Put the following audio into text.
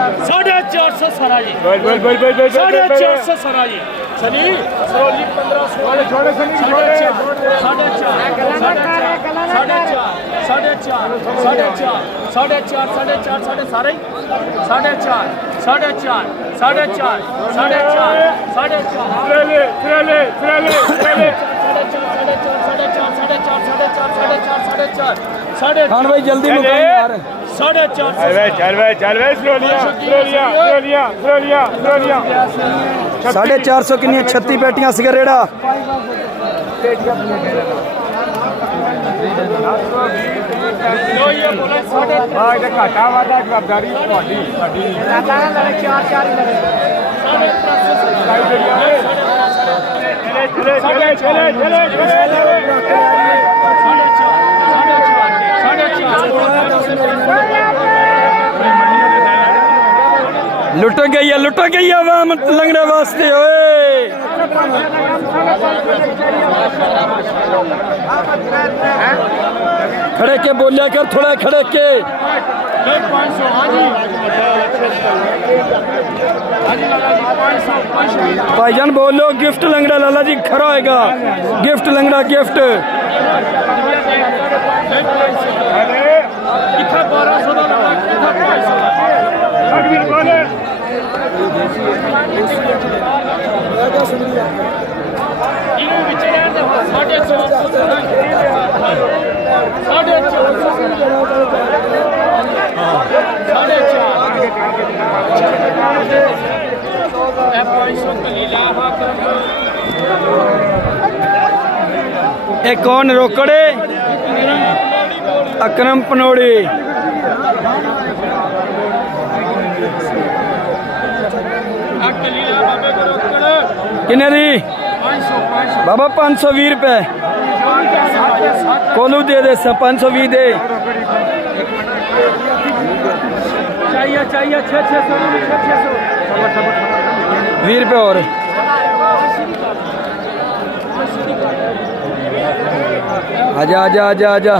450 सारा जी। बोल बोल बोल बोल बोल 450 सारा जी। सनी सरोली 1500 छोड़े सनी छोड़े 4.5 खान भाई जल्दी मुकाओ यार। 4.5 चल वे स्लोलिया 450 किन्नी 36 पेटियां सिगरेटा घाटा वादा जवाबदारी लुट गई है आवाम लंगड़े वास्ते ओए। खड़े के बोलिया कर थोड़ा खड़े के भाईजान बोलो गिफ्ट लंगड़ा लाला जी खड़ा होएगा। गिफ्ट लंगड़ा गिफ्ट एक कौन रोकड़े अकरम पनोड़ी किन्ने दी बाबा 520 रुपए कोलू दे 520 दे चाहिए 20 रुपए और आजा आजा आजा आजा